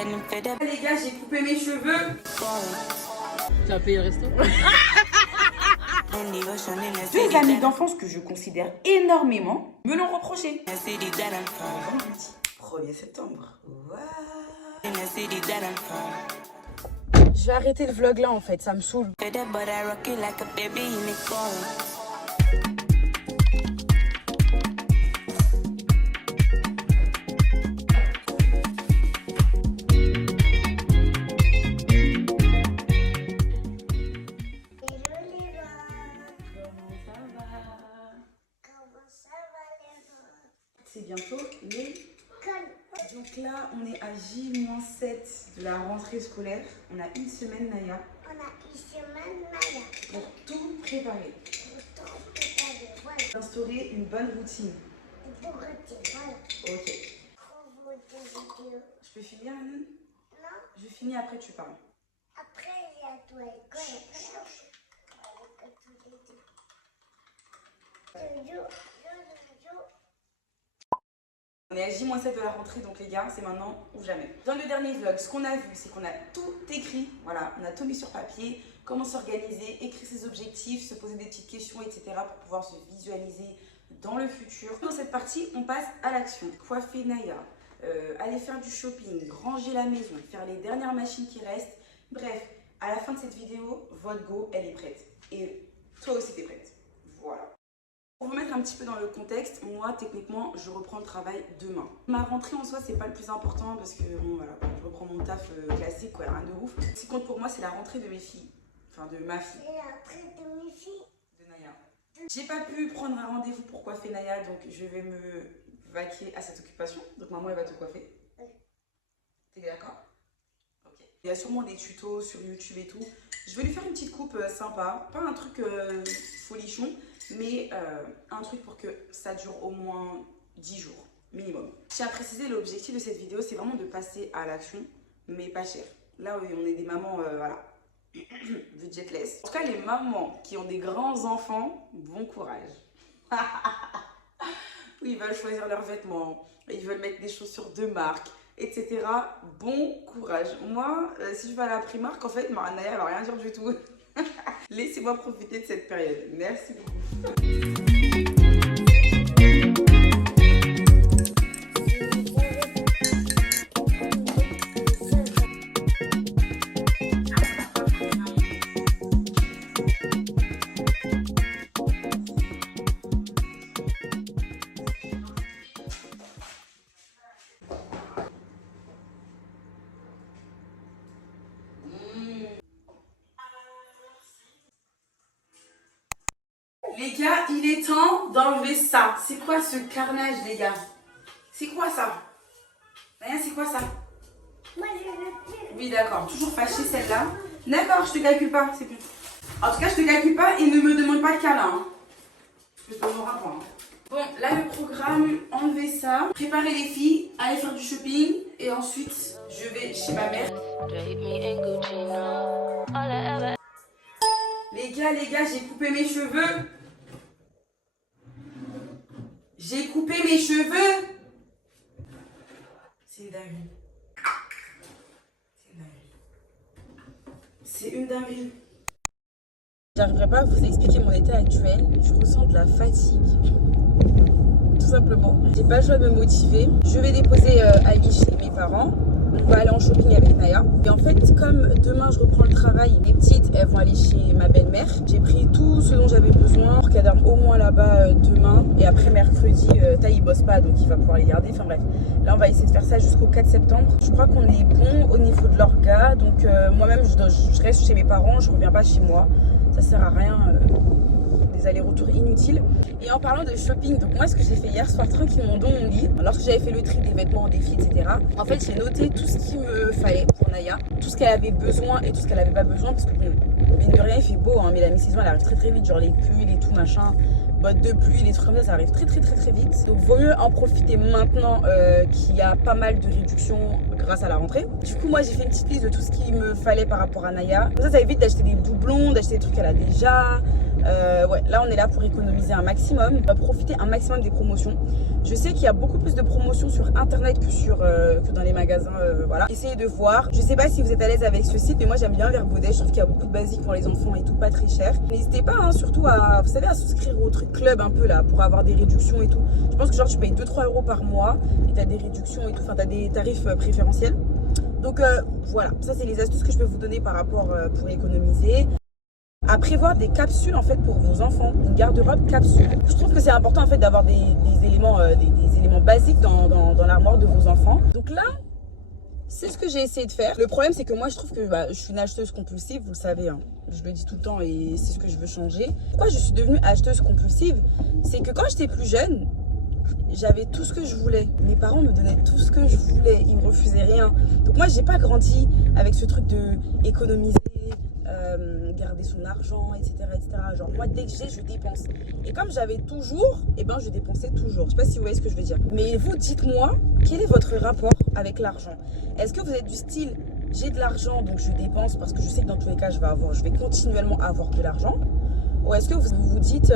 Les gars, j'ai coupé mes cheveux. Tu as payé le resto? Deux amis d'enfance que je considère énormément me l'ont reproché. 1er septembre. Je vais arrêter le vlog là en fait, ça me saoule. C'est bientôt les... Donc là, on est à J-7 de la rentrée scolaire. On a une semaine, Naya. On a une semaine, Naya. Pour tout préparer. Pour tout préparer, voilà. Instaurer une bonne routine. Pour routine, voilà. Ok. Pour votre vidéo. Je peux finir, Anne? Non? Je finis, après tu parles. Après, il y a toi école. Avec tous les deux. On est à J-7 de la rentrée, donc les gars, c'est maintenant ou jamais. Dans le dernier vlog, ce qu'on a vu, c'est qu'on a tout écrit. Voilà, on a tout mis sur papier, comment s'organiser, écrire ses objectifs, se poser des petites questions, etc. pour pouvoir se visualiser dans le futur. Dans cette partie, on passe à l'action. Coiffer Naya, aller faire du shopping, ranger la maison, faire les dernières machines qui restent. Bref, à la fin de cette vidéo, votre go, elle est prête. Et toi aussi, t'es prête. Voilà. Pour vous mettre un petit peu dans le contexte, moi, techniquement, je reprends le travail demain. Ma rentrée en soi, c'est pas le plus important parce que bon, voilà, je reprends mon taf classique, quoi, rien de ouf. Ce qui compte pour moi, c'est la rentrée de mes filles. Enfin, de ma fille. C'est la rentrée de mes filles. De Naya. J'ai pas pu prendre un rendez-vous pour coiffer Naya, donc je vais me vaquer à cette occupation. Donc maman, elle va te coiffer. Oui. T'es d'accord? Ok. Il y a sûrement des tutos sur YouTube et tout. Je vais lui faire une petite coupe sympa. Pas un truc folichon, mais un truc pour que ça dure au moins 10 jours minimum. Je tiens à préciser, l'objectif de cette vidéo, c'est vraiment de passer à l'action, mais pas cher. Là, oui, on est des mamans, voilà, budgetless. En tout cas, les mamans qui ont des grands enfants, bon courage. Oui, ils veulent choisir leurs vêtements, ils veulent mettre des chaussures de marque, etc. Bon courage. Moi, si je vais à la Primark, en fait, Naya, elle va rien dire du tout. Laissez-moi profiter de cette période. Merci beaucoup. Les gars, il est temps d'enlever ça. C'est quoi ce carnage, les gars? C'est quoi ça? Naya, c'est quoi ça? Moi, je veux plus. Oui, d'accord. Toujours fâchée, celle-là. D'accord, je te calcule pas. C'est plus. En tout cas, je te calcule pas et ne me demande pas de câlin. Hein. Je te donnerai un point. Hein. Bon, là, le programme, enlever ça. Préparer les filles, aller faire du shopping. Et ensuite, je vais chez ma mère. Les gars, j'ai coupé mes cheveux. J'ai coupé mes cheveux. C'est une dinguerie. C'est une dinguerie. J'arriverai pas à vous expliquer mon état actuel. Je ressens de la fatigue. Tout simplement. J'ai pas le choix de me motiver. Je vais déposer Ali chez mes parents. On va aller en shopping avec Naya. Et en fait, comme demain je reprends le travail, les petites, elles vont aller chez ma belle-mère. J'ai pris tout ce dont j'avais besoin pour qu'elle dorme au moins là-bas demain. Et après mercredi, Taï il bosse pas, donc il va pouvoir les garder. Enfin bref, là on va essayer de faire ça jusqu'au 4 septembre. Je crois qu'on est bon au niveau de l'orga. Donc moi-même, je reste chez mes parents, je reviens pas chez moi. Ça sert à rien. Des allers-retours inutiles. Et en parlant de shopping, donc moi ce que j'ai fait hier soir tranquillement dans mon lit, lorsque j'avais fait le tri des vêtements, des filles, etc. En fait j'ai noté tout ce qu'il me fallait pour Naya, tout ce qu'elle avait besoin et tout ce qu'elle avait pas besoin, parce que bon, mine de rien il fait beau, hein, mais la mi-saison elle arrive très très vite, genre les pulls et tout machin, bottes de pluie, les trucs comme ça arrive très vite. Donc vaut mieux en profiter maintenant qu'il y a pas mal de réductions grâce à la rentrée. Du coup moi j'ai fait une petite liste de tout ce qu'il me fallait par rapport à Naya. Comme ça évite d'acheter des doublons, d'acheter des trucs qu'elle a déjà. Ouais, là on est là pour économiser un maximum, profiter un maximum des promotions. Je sais qu'il y a beaucoup plus de promotions sur internet que dans les magasins, voilà. Essayez de voir. Je sais pas si vous êtes à l'aise avec ce site, mais moi j'aime bien Verbaudet. Je trouve qu'il y a beaucoup de basiques pour les enfants et tout, pas très cher. N'hésitez pas, hein, surtout à, vous savez, à souscrire au truc club un peu là, pour avoir des réductions et tout. Je pense que genre tu payes 2-3 euros par mois et t'as des réductions et tout, enfin t'as des tarifs préférentiels. Donc voilà, ça c'est les astuces que je peux vous donner par rapport pour économiser. À prévoir des capsules en fait pour vos enfants, une garde-robe capsule. Je trouve que c'est important en fait d'avoir des éléments basiques dans l'armoire de vos enfants. Donc là, c'est ce que j'ai essayé de faire. Le problème c'est que moi je trouve que je suis une acheteuse compulsive, vous le savez, hein. Je le dis tout le temps et c'est ce que je veux changer. Pourquoi je suis devenue acheteuse compulsive? C'est que quand j'étais plus jeune, j'avais tout ce que je voulais. Mes parents me donnaient tout ce que je voulais, ils me refusaient rien. Donc moi j'ai pas grandi avec ce truc de économiser, garder son argent, etc., etc. Genre moi dès que j'ai, je dépense. Et comme j'avais toujours, et ben je dépensais toujours. Je sais pas si vous voyez ce que je veux dire. Mais vous dites-moi, quel est votre rapport avec l'argent? Est-ce que vous êtes du style j'ai de l'argent donc je dépense parce que je sais que dans tous les cas je vais continuellement avoir de l'argent? Ou est-ce que vous vous dites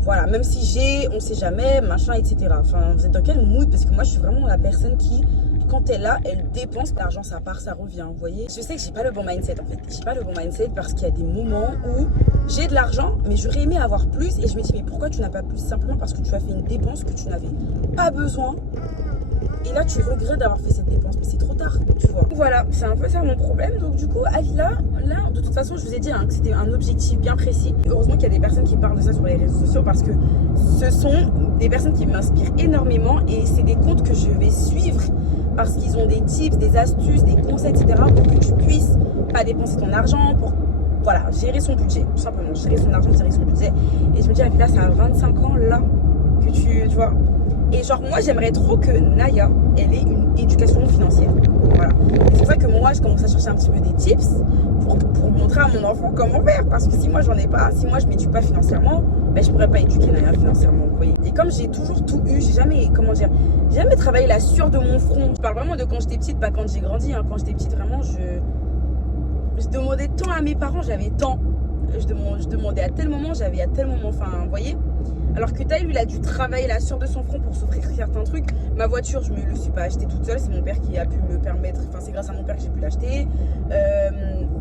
voilà, même si j'ai, on sait jamais, machin, etc. Enfin, vous êtes dans quel mood? Parce que moi je suis vraiment la personne qui, quand elle a, elle dépense, l'argent ça part, ça revient, vous voyez. Je sais que j'ai pas le bon mindset en fait. J'ai pas le bon mindset parce qu'il y a des moments où j'ai de l'argent, mais j'aurais aimé avoir plus. Et je me dis, mais pourquoi tu n'as pas plus? Simplement parce que tu as fait une dépense que tu n'avais pas besoin. Et là, tu regrettes d'avoir fait cette dépense, mais c'est trop tard, tu vois. Voilà, c'est un peu ça mon problème. Donc du coup, là, de toute façon, je vous ai dit hein, que c'était un objectif bien précis. Heureusement qu'il y a des personnes qui parlent de ça sur les réseaux sociaux parce que ce sont des personnes qui m'inspirent énormément et c'est des comptes que je vais suivre parce qu'ils ont des tips, des astuces, des conseils, etc. pour que tu puisses pas dépenser ton argent, pour voilà, gérer son budget, tout simplement. Gérer son argent, gérer son budget. Et je me dis, là, ça a 25 ans là que tu vois. Et genre moi j'aimerais trop que Naya elle ait une éducation financière. Voilà. Et c'est pour ça que moi je commence à chercher un petit peu des tips pour montrer à mon enfant comment faire. Parce que si moi j'en ai pas, si moi je m'éduque pas financièrement, ben je pourrais pas éduquer Naya financièrement, vous voyez. Et comme j'ai toujours tout eu, j'ai jamais, j'ai jamais travaillé la sueur de mon front. Je parle vraiment de quand j'étais petite, pas quand j'ai grandi, hein. Quand j'étais petite vraiment je demandais tant à mes parents, j'avais tant. Je demandais à tel moment, j'avais à tel moment, enfin vous voyez. Alors que Taï, lui, il a dû travailler la sueur de son front pour s'offrir certains trucs. Ma voiture, je me le suis pas achetée toute seule. C'est mon père qui a pu me permettre. Enfin, c'est grâce à mon père que j'ai pu l'acheter.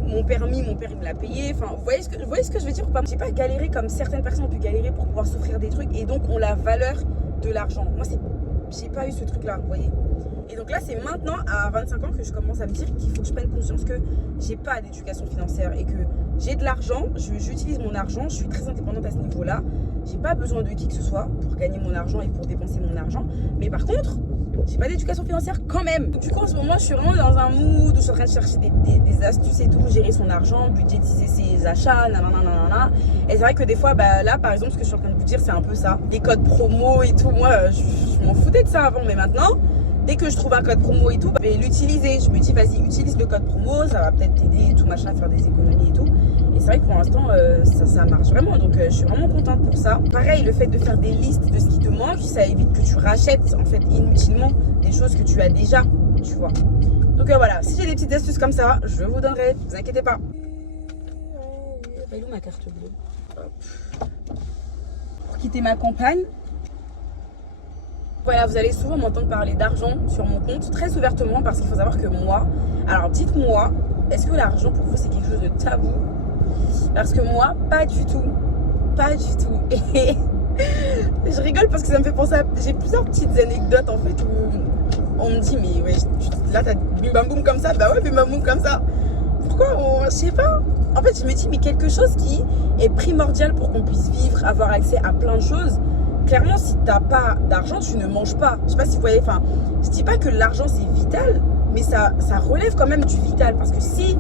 Mon permis, mon père, il me l'a payé. Enfin, vous voyez ce que je veux dire ou pas? J'ai pas galéré comme certaines personnes ont pu galérer pour pouvoir s'offrir des trucs et donc ont la valeur de l'argent. Moi, j'ai pas eu ce truc-là, vous voyez. Et donc là, c'est maintenant, à 25 ans, que je commence à me dire qu'il faut que je prenne conscience que j'ai pas d'éducation financière et que j'ai de l'argent, j'utilise mon argent, je suis très indépendante à ce niveau-là. J'ai pas besoin de qui que ce soit pour gagner mon argent et pour dépenser mon argent. Mais par contre, j'ai pas d'éducation financière quand même. Du coup, en ce moment, je suis vraiment dans un mood où je suis en train de chercher des astuces et tout, gérer son argent, budgétiser ses achats, nanana. Et c'est vrai que des fois, là, par exemple, ce que je suis en train de vous dire, c'est un peu ça. Des codes promo et tout. Moi, je m'en foutais de ça avant, mais maintenant, dès que je trouve un code promo et tout, je vais l'utiliser. Je me dis, vas-y, utilise le code promo, ça va peut-être t'aider et tout, machin, à faire des économies et tout. Et c'est vrai que pour l'instant, ça marche vraiment. Donc, je suis vraiment contente pour ça. Pareil, le fait de faire des listes de ce qui te manque, ça évite que tu rachètes, en fait, inutilement des choses que tu as déjà, tu vois. Donc, voilà, si j'ai des petites astuces comme ça, je vous donnerai, ne vous inquiétez pas. Elle est où ma carte bleue? Hop. Pour quitter ma campagne. Voilà, vous allez souvent m'entendre parler d'argent sur mon compte, très ouvertement, parce qu'il faut savoir que moi, alors dites-moi, est-ce que l'argent pour vous c'est quelque chose de tabou? Parce que moi, pas du tout, pas du tout. Et je rigole parce que ça me fait penser à, j'ai plusieurs petites anecdotes en fait où on me dit mais ouais, là t'as bim bam boum comme ça, bah ouais bim bam boum comme ça. Pourquoi je sais pas. En fait je me dis mais quelque chose qui est primordial pour qu'on puisse vivre, avoir accès à plein de choses. Clairement, si t'as pas d'argent, tu ne manges pas. Je sais pas si vous voyez, enfin, je dis pas que l'argent c'est vital, mais ça relève quand même du vital. Parce que si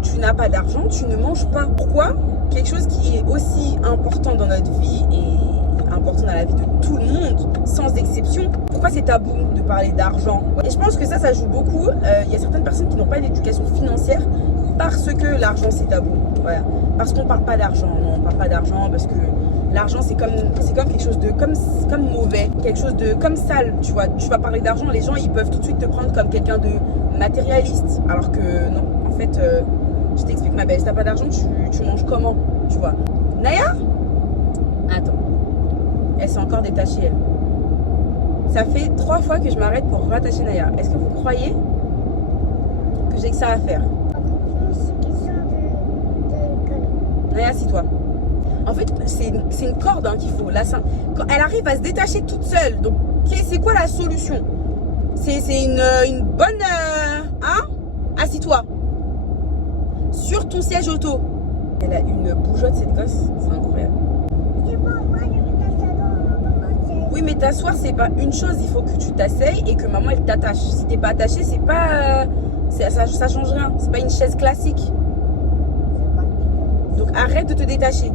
tu n'as pas d'argent, tu ne manges pas. Pourquoi? Quelque chose qui est aussi important dans notre vie et important dans la vie de tout le monde, sans exception. Pourquoi c'est tabou de parler d'argent? Et je pense que ça joue beaucoup. Il y a certaines personnes qui n'ont pas d'éducation financière parce que l'argent c'est tabou. Voilà. Parce qu'on parle pas d'argent. Non, on parle pas d'argent parce que l'argent c'est comme quelque chose de comme mauvais, quelque chose de comme sale, tu vois. Tu vas parler d'argent, les gens ils peuvent tout de suite te prendre comme quelqu'un de matérialiste. Alors que non, en fait, je t'explique ma belle, si t'as pas d'argent, tu manges comment, tu vois. Naya? Attends. Elle s'est encore détachée, elle. Ça fait 3 fois que je m'arrête pour rattacher Naya. Est-ce que vous croyez que j'ai que ça à faire? Naya, c'est toi. En fait, c'est une corde hein, qu'il faut. Là, quand elle arrive à se détacher toute seule. Donc, c'est quoi la solution? C'est une bonne... hein? Assis-toi. Sur ton siège auto. Elle a une bougeotte, cette gosse. C'est incroyable. Oui, mais t'asseoir, c'est pas une chose. Il faut que tu t'asseyes et que maman, elle t'attache. Si t'es pas attaché, c'est pas... ça change rien. C'est pas une chaise classique. Donc, arrête de te détacher.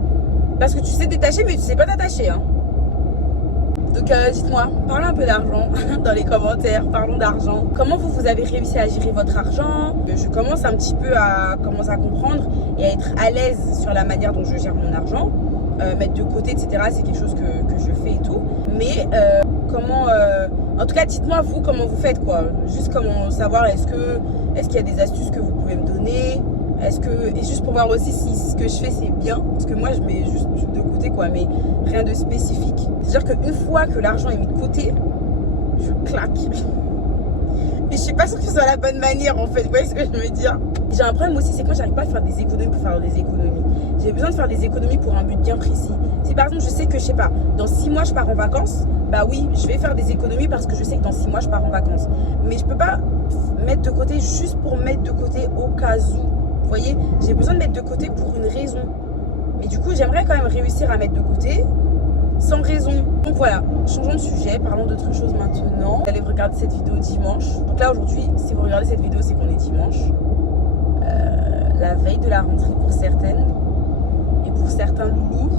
Parce que tu sais te détacher, mais tu sais pas t'attacher. Hein. Donc, dites-moi, parlons un peu d'argent dans les commentaires. Parlons d'argent. Comment vous avez réussi à gérer votre argent? Je commence un petit peu à comprendre et à être à l'aise sur la manière dont je gère mon argent. Mettre de côté, etc. C'est quelque chose que je fais et tout. Mais comment... en tout cas, dites-moi, vous, comment vous faites, quoi. Juste comment savoir, est-ce qu'il y a des astuces que vous pouvez me donner? Et juste pour voir aussi si ce que je fais, c'est bien. Parce que moi, je mets juste de côté, quoi. Mais rien de spécifique. C'est-à-dire qu'une fois que l'argent est mis de côté, je claque. Mais je suis pas sûre que ce soit la bonne manière, en fait. Vous voyez ce que je veux dire? J'ai un problème aussi, c'est que moi, j'arrive pas à faire des économies pour faire des économies. J'ai besoin de faire des économies pour un but bien précis. Si par exemple, je sais que, je sais pas, dans 6 mois, je pars en vacances, bah oui, je vais faire des économies parce que je sais que dans 6 mois, je pars en vacances. Mais je peux pas mettre de côté juste pour mettre de côté au cas où. Vous voyez, j'ai besoin de mettre de côté pour une raison. Mais du coup, j'aimerais quand même réussir à mettre de côté sans raison. Donc voilà, changeons de sujet, parlons d'autre chose maintenant. Vous allez regarder cette vidéo dimanche. Donc là, aujourd'hui, si vous regardez cette vidéo, c'est qu'on est dimanche. La veille de la rentrée pour certaines. Et pour certains loulous,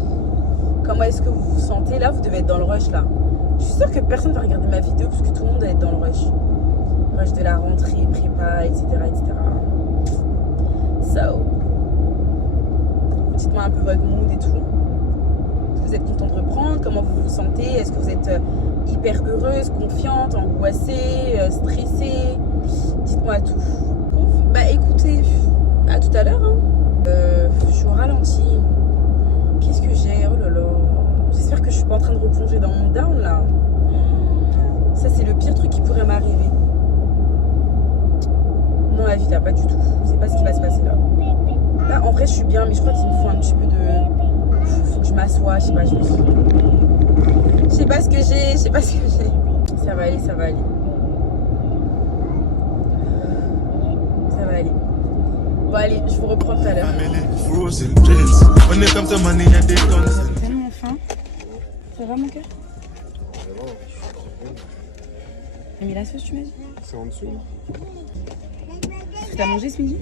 comment est-ce que vous vous sentez? Là, vous devez être dans le rush, là. Je suis sûre que personne ne va regarder ma vidéo parce que tout le monde va être dans le rush. Rush de la rentrée, prépa, etc., etc. So, dites-moi un peu votre mood et tout. Vous êtes content de reprendre? Comment vous vous sentez? Est-ce que vous êtes hyper heureuse, confiante, angoissée, stressée? Dites-moi tout. Bah écoutez, à tout à l'heure. Hein. Je suis au ralenti. Qu'est-ce que j'ai? Oh là là. J'espère que je suis pas en train de replonger dans mon down là. Ça c'est le pire truc qui pourrait m'arriver. Non la vie là, pas du tout. C'est pas ce qui va se passer là. Là en vrai je suis bien mais je crois qu'il me faut un petit peu de... Faut que je m'assoie, je sais pas, je sais pas ce que j'ai, Ça va aller, ça va aller. Ça va aller. Bon allez, je vous reprends tout à l'heure. J'ai tellement faim. Ça va mon cœur? T'as mis la sauce tu m'as dit? C'est en dessous. Est-ce que t'as mangé ce midi?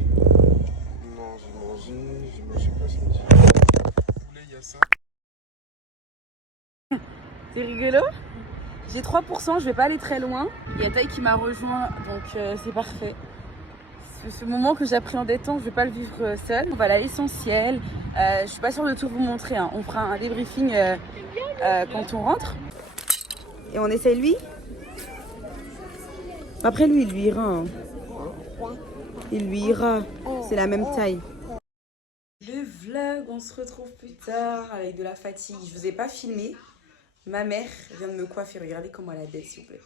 Non, j'ai mangé pas ce midi. Il y a ça. C'est rigolo. J'ai 3%, je vais pas aller très loin. Il y a Taï qui m'a rejoint, donc c'est parfait. Ce moment que j'appréhendais tant, je vais pas le vivre seule. On va à l'essentiel. Je suis pas sûre de tout vous montrer. Hein. On fera un débriefing quand on rentre. Et on essaye lui. Après lui, il lui ira. Hein. Il lui ira. C'est la même taille. Le vlog, on se retrouve plus tard avec de la fatigue. Je vous ai pas filmé. Ma mère vient de me coiffer. Regardez comment elle a belle, s'il vous plaît.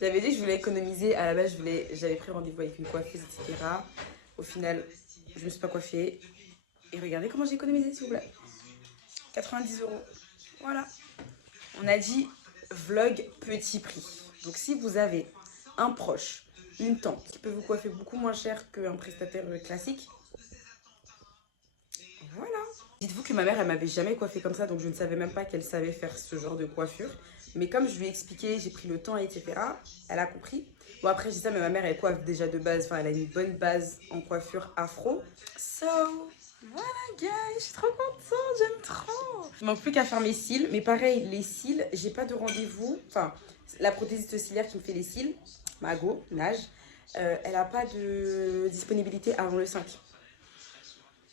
J'avais dit que je voulais économiser. À la base, j'avais pris rendez-vous avec une coiffeuse, etc. Au final, je me suis pas coiffée. Et regardez comment j'ai économisé, s'il vous plaît. 90 €. Voilà. On a dit vlog petit prix. Donc, si vous avez un proche, une tante qui peut vous coiffer beaucoup moins cher qu'un prestataire classique, voilà. Dites-vous que ma mère, elle m'avait jamais coiffée comme ça, donc je ne savais même pas qu'elle savait faire ce genre de coiffure. Mais comme je lui ai expliqué, j'ai pris le temps, etc., elle a compris. Bon, après, je dis ça, mais ma mère, elle coiffe déjà de base. Enfin, elle a une bonne base en coiffure afro. So, voilà, guys, je suis trop contente, j'aime trop. Il manque plus qu'à faire mes cils. Mais pareil, les cils, j'ai pas de rendez-vous. Enfin, la prothésiste ciliaire qui me fait les cils, Mago, Nage, elle n'a pas de disponibilité avant le 5.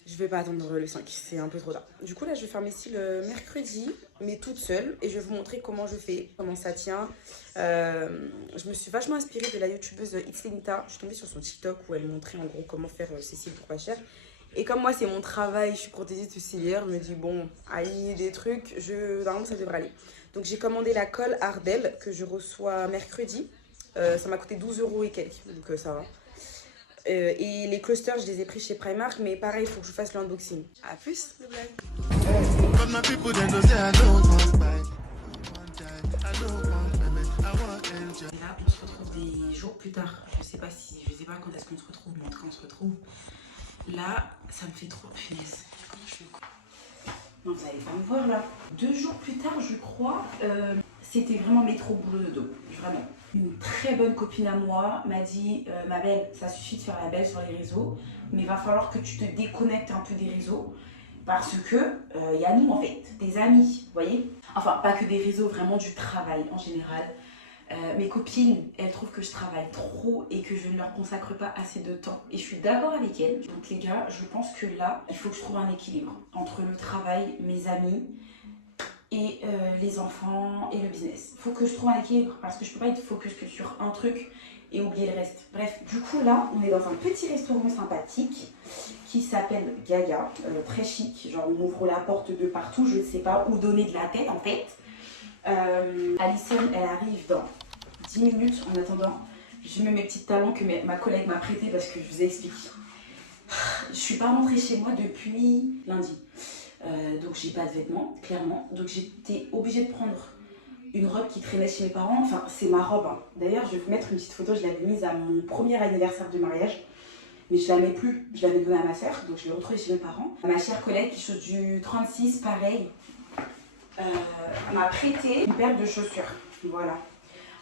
Je vais pas attendre le 5, c'est un peu trop tard. Du coup là je vais faire mes cils mercredi, mais toute seule. Et je vais vous montrer comment je fais, comment ça tient. Je me suis vachement inspirée de la youtubeuse Itslenita. Je suis tombée sur son TikTok où elle montrait en gros comment faire ses cils pour pas cher. Et comme moi c'est mon travail, je suis prothésiste ciliaire, je me dis bon, aligner des trucs, normalement ça devrait aller. Donc j'ai commandé la colle Ardell que je reçois mercredi. Ça m'a coûté 12 € et quelques, donc ça va. Et les clusters, je les ai pris chez Primark, mais pareil, il faut que je fasse l'unboxing. A plus, les blagues. Et là, on se retrouve des jours plus tard. Je sais pas quand est-ce qu'on se retrouve, mais en tout cas, on se retrouve. Là, ça me fait trop de finesse. Comment je fais quoi? Non, vous n'allez pas me voir là. 2 jours plus tard, je crois, c'était vraiment métro boulot de dos. Vraiment. Une très bonne copine à moi m'a dit ma belle, ça suffit de faire la belle sur les réseaux, mais il va falloir que tu te déconnectes un peu des réseaux parce que y a nous en fait, des amis, vous voyez. Enfin, pas que des réseaux, vraiment du travail en général. Mes copines, elles trouvent que je travaille trop et que je ne leur consacre pas assez de temps. Et je suis d'accord avec elles. Donc les gars, je pense que là, il faut que je trouve un équilibre entre le travail, mes amis et les enfants et le business. Il faut que je trouve un équilibre parce que je peux pas être focus que sur un truc et oublier le reste. Bref, du coup là, on est dans un petit restaurant sympathique qui s'appelle Gaïa, très chic. Genre on ouvre la porte de partout, je ne sais pas où donner de la tête en fait. Alison, elle arrive dans 10 minutes. En attendant, je mets mes petits talons que ma collègue m'a prêté parce que je vous ai expliqué. Je suis pas rentrée chez moi depuis lundi. Donc j'ai pas de vêtements, clairement. Donc j'étais obligée de prendre une robe qui traînait chez mes parents. Enfin, c'est ma robe. Hein. D'ailleurs, je vais vous mettre une petite photo. Je l'avais mise à mon premier anniversaire de mariage. Mais je la mets plus. Je l'avais donnée à ma soeur. Donc je l'ai retrouvée chez mes parents. Ma chère collègue qui chausse du 36, pareil, m'a prêté une paire de chaussures. Voilà.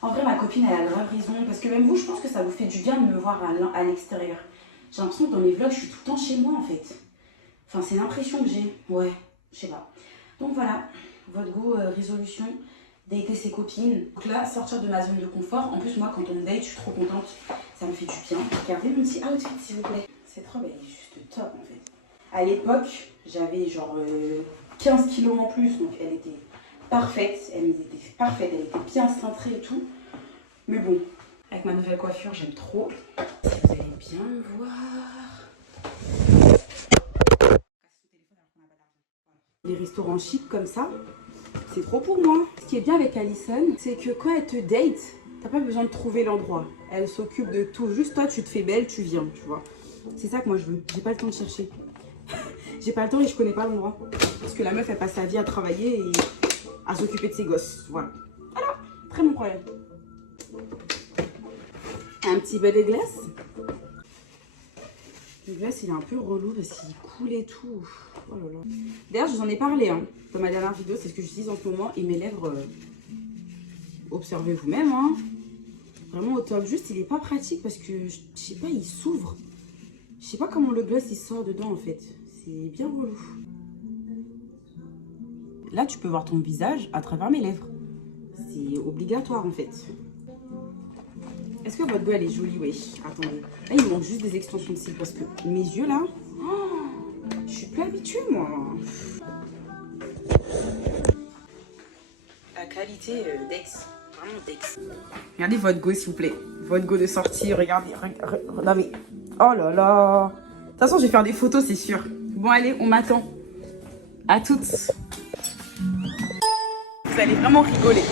En vrai, ma copine, elle a grave raison. Parce que même vous, je pense que ça vous fait du bien de me voir à l'extérieur. J'ai l'impression que dans mes vlogs, je suis tout le temps chez moi, en fait. Enfin, c'est l'impression que j'ai. Ouais, je sais pas. Donc voilà, votre go, résolution, dater ses copines. Donc là, sortir de ma zone de confort. En plus, moi, quand on me date, je suis trop contente. Ça me fait du bien. Regardez mon petit outfit, s'il vous plaît. Cette robe, elle est juste top, en fait. À l'époque, j'avais genre 15 kilos en plus. Donc elle était parfaite. Elle était parfaite. Elle était bien cintrée et tout. Mais bon, avec ma nouvelle coiffure, j'aime trop. Si vous allez bien me voir... Les restaurants chics comme ça, c'est trop pour moi. Ce qui est bien avec Alison, c'est que quand elle te date, t'as pas besoin de trouver l'endroit. Elle s'occupe de tout. Juste toi, tu te fais belle, tu viens, tu vois. C'est ça que moi je veux. J'ai pas le temps de chercher. J'ai pas le temps et je connais pas l'endroit. Parce que la meuf, elle passe sa vie à travailler et à s'occuper de ses gosses. Voilà. Voilà. Très bon problème. Un petit peu de glace. Le glace, il est un peu relou parce qu'il coule et tout. Oh là là. D'ailleurs, je vous en ai parlé hein, dans ma dernière vidéo. C'est ce que j'utilise en ce moment. Et mes lèvres, observez vous-même. Hein. Vraiment au top. Juste, il est pas pratique parce que, je sais pas, il s'ouvre. Je sais pas comment le gloss, il sort dedans en fait. C'est bien relou. Là, tu peux voir ton visage à travers mes lèvres. C'est obligatoire en fait. Est-ce que votre gueule elle est jolie? Oui. Attendez. Là, il manque juste des extensions de cils parce que mes yeux là, oh, je suis plus habituée moi. La qualité d'ex. Vraiment d'ex. Regardez votre go s'il vous plaît. Votre go de sortie. Regardez. Non mais. Oh là là. De toute façon, je vais faire des photos, c'est sûr. Bon, allez, on m'attend. À toutes. Vous allez vraiment rigoler.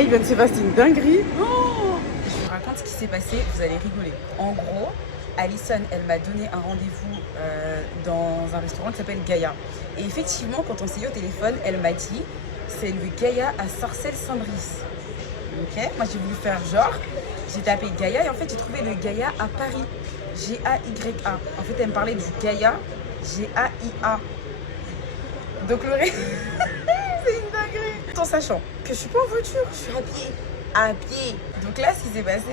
Il vient de se passer une dinguerie. Oh, je vous raconte ce qui s'est passé, vous allez rigoler. En gros, Alison, elle m'a donné un rendez-vous dans un restaurant qui s'appelle Gaïa. Et effectivement, quand on s'est eu au téléphone, elle m'a dit c'est le Gaïa à Sarcelles-Saint-Brice. Ok, moi j'ai voulu faire genre, j'ai tapé Gaïa et en fait j'ai trouvé le Gaïa à Paris. G-A-Y-A. En fait, elle me parlait du Gaïa, G-A-I-A. Donc le reste, c'est une dinguerie. Tout en sachant que je suis pas en voiture, je suis à pied. À pied. Donc là, ce qui s'est passé,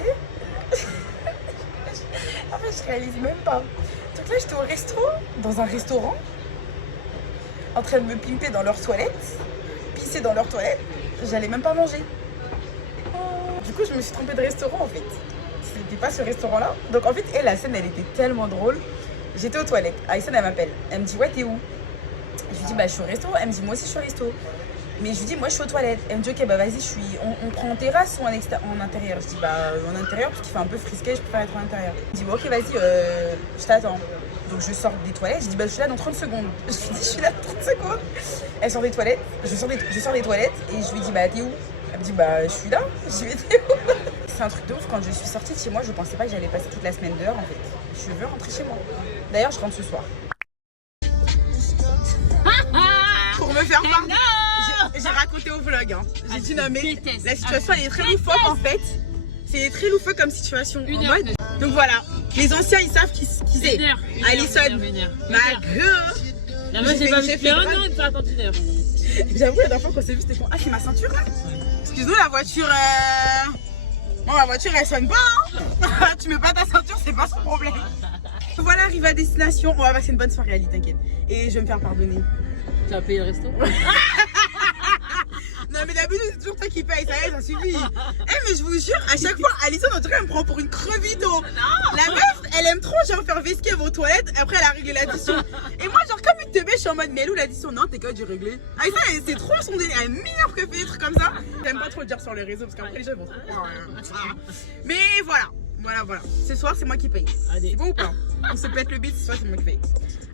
en fait, je réalise même pas. Donc là, j'étais au resto, dans un restaurant, en train de me pimper dans leurs toilettes, pisser dans leurs toilettes. J'allais même pas manger. Du coup, je me suis trompée de restaurant en fait. c'était pas ce restaurant-là. Donc en fait, la scène, elle était tellement drôle. J'étais aux toilettes. Alison, elle m'appelle. Elle me dit, ouais, t'es où? Je lui dis, bah, je suis au resto. Elle me dit, moi aussi, je suis au resto. Mais je lui dis, moi, je suis aux toilettes. Elle me dit, ok, bah, vas-y, on prend en terrasse ou en intérieur? Je dis, bah, en intérieur, parce qu'il fait un peu frisqué, je préfère être en intérieur. Elle me dit, bah, ok, vas-y, je t'attends. Donc, je sors des toilettes. Je dis, bah, je suis là dans 30 secondes. Je lui dis, je suis là dans 30 secondes. Elle sort des toilettes. Je sors des toilettes et je lui dis, bah, t'es où? Elle me dit, bah, je suis là. Je lui dis, t'es où? C'est un truc de ouf. Quand je suis sortie de chez moi, je pensais pas que j'allais passer toute la semaine dehors, en fait. Je veux rentrer chez moi. D'ailleurs, je rentre ce soir. Pour me faire pardonner. J'ai raconté au vlog. Hein. J'ai dit non mais la situation elle est très loufoque en fait. C'est très loufoque comme situation. En mode. Donc voilà, les anciens ils savent qui c'est. Alison, ma gueule. La meuf j'ai pas vu depuis un an, il faut attendre une heure. J'avoue la dernière fois qu'on s'est vu c'était con. Ah c'est ma ceinture là. Excuse-nous la voiture. Bon ma voiture elle sonne pas. Hein. Tu mets pas ta ceinture c'est pas son problème. Voilà arrivé à destination. On va passer une bonne soirée Ali t'inquiète. Et je vais me faire pardonner. Tu as payé le resto? Non mais d'habitude c'est toujours toi qui paye, ça suffit. Mais je vous jure, à chaque fois, Alison on dirait qu'elle me prend pour une crevito. La meuf, elle aime trop genre faire vesquer vos toilettes, après elle a réglé l'addition. Et moi genre comme une teubée, je suis en mode mais elle où l'addition? Non t'es quoi du réglé. Alison c'est trop son délire, elle est meilleure que fait des trucs comme ça. J'aime pas trop le dire sur les réseaux parce qu'après les gens ils vont trop... Mais voilà. Ce soir c'est moi qui paye. C'est bon ou pas? On se pète le bide, ce soir c'est moi qui paye.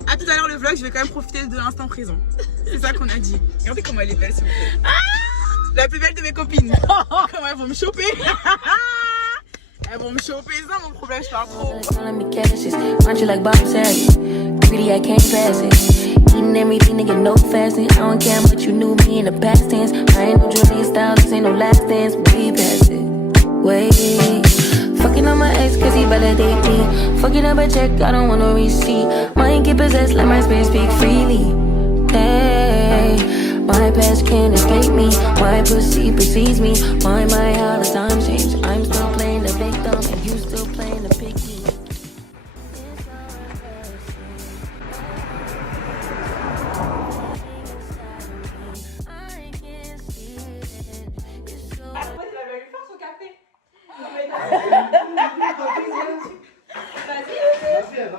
A tout à l'heure le vlog, je vais quand même profiter de l'instant présent. C'est ça qu'on a dit. Regardez comment elle est belle s'il vous plaît. La plus belle de mes copines. Comment elles vont me choper? Elles vont me choper, c'est ça mon problème, je parle trop. Aren't you like Bob Saget? Greedy, I can't pass it. Eating everything to get no fasting. I don't care much you knew me in the past tense. I ain't no Julia Styles, this ain't no last dance. We pass it. Wait. Fucking on my ex cause he validate me. Fucking up a check, I don't want no receipt. Mind get possessed, let my spirit speak freely. Hey, my past can't escape me. My pussy precedes me. Why all the time change? I'm still playing the victim and you still playing the picky.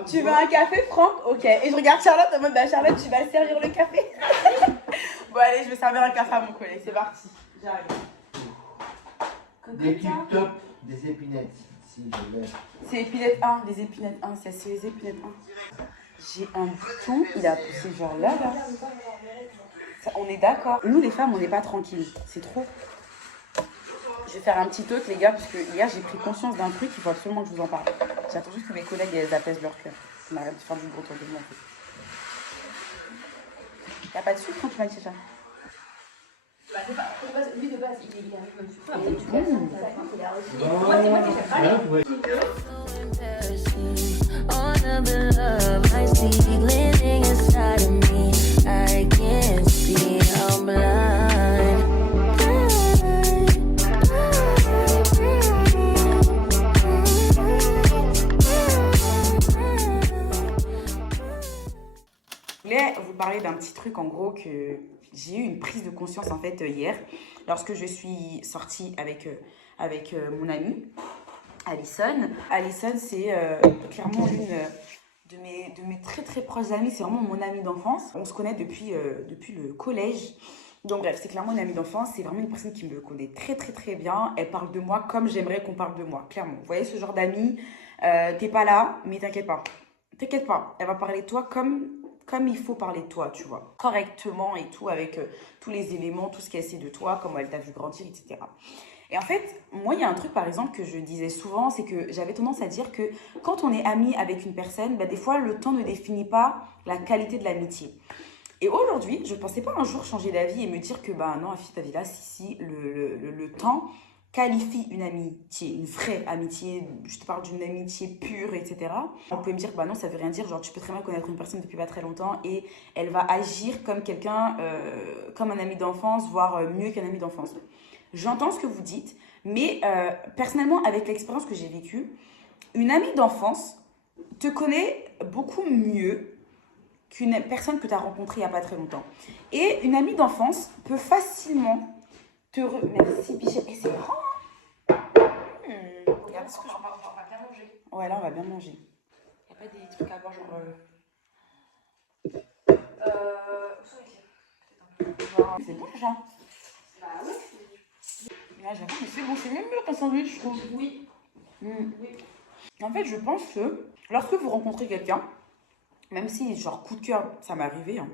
Tu veux un café, Franck? Ok. Et je regarde Charlotte en mode bah Charlotte, tu vas servir le café. Bon allez, je vais servir un café à mon collègue, c'est parti. J'arrive. Des tubes top, des épinettes. Si, je l'ai. C'est épinette 1, les épinettes 1, c'est les épinettes 1. J'ai un bouton, il a poussé genre là. Ça, on est d'accord. Nous les femmes, on n'est pas tranquilles. C'est trop. Je vais faire un petit talk les gars, parce que hier j'ai pris conscience d'un truc, il faut absolument que je vous en parle. J'attends juste que mes collègues elles apaisent leur cœur. On arrête de faire du gros tour de moi en fait. Y'a pas de sucre quand tu m'as dit ça? Bah, lui de base, il arrive même sucre. All of the love I see living inside of me. I can't see, I'm blind. Je voulais vous parler d'un petit truc en gros que j'ai eu une prise de conscience en fait hier lorsque je suis sortie avec mon amie Alison. Alison c'est clairement l'une de mes très très proches amies, c'est vraiment mon amie d'enfance. On se connaît depuis le collège. Donc bref, c'est clairement une amie d'enfance, c'est vraiment une personne qui me connaît très très très bien. Elle parle de moi comme j'aimerais qu'on parle de moi, clairement. Vous voyez ce genre d'amie, t'es pas là, mais t'inquiète pas. T'inquiète pas, elle va parler de toi comme il faut parler de toi, tu vois. Correctement et tout, avec tous les éléments, tout ce qu'elle sait de toi, comment elle t'a vu grandir, etc. Et en fait, moi, il y a un truc, par exemple, que je disais souvent, c'est que j'avais tendance à dire que quand on est ami avec une personne, bah, des fois, le temps ne définit pas la qualité de l'amitié. Et aujourd'hui, je ne pensais pas un jour changer d'avis et me dire que, bah non, ta vie là, si le temps qualifie une amitié, une vraie amitié, je te parle d'une amitié pure, etc. On peut me dire que bah non, ça veut rien dire, genre tu peux très bien connaître une personne depuis pas très longtemps et elle va agir comme quelqu'un, comme un ami d'enfance, voire mieux qu'un ami d'enfance. J'entends ce que vous dites, mais personnellement, avec l'expérience que j'ai vécue, une amie d'enfance te connaît beaucoup mieux qu'une personne que tu as rencontrée il n'y a pas très longtemps. Et une amie d'enfance peut facilement te... Merci, Bichette. Et c'est grand. Regarde ce que je... Ouais, là, on va bien manger. Y a pas des trucs à boire, genre... C'est bon, déjà. Bah ouais. Là, j'avoue, mais c'est bon, c'est même mieux qu'un sandwich, je trouve. Oui. Mm. Oui. En fait, je pense que lorsque vous rencontrez quelqu'un, même si, genre, coup de cœur, ça m'est arrivé, hein.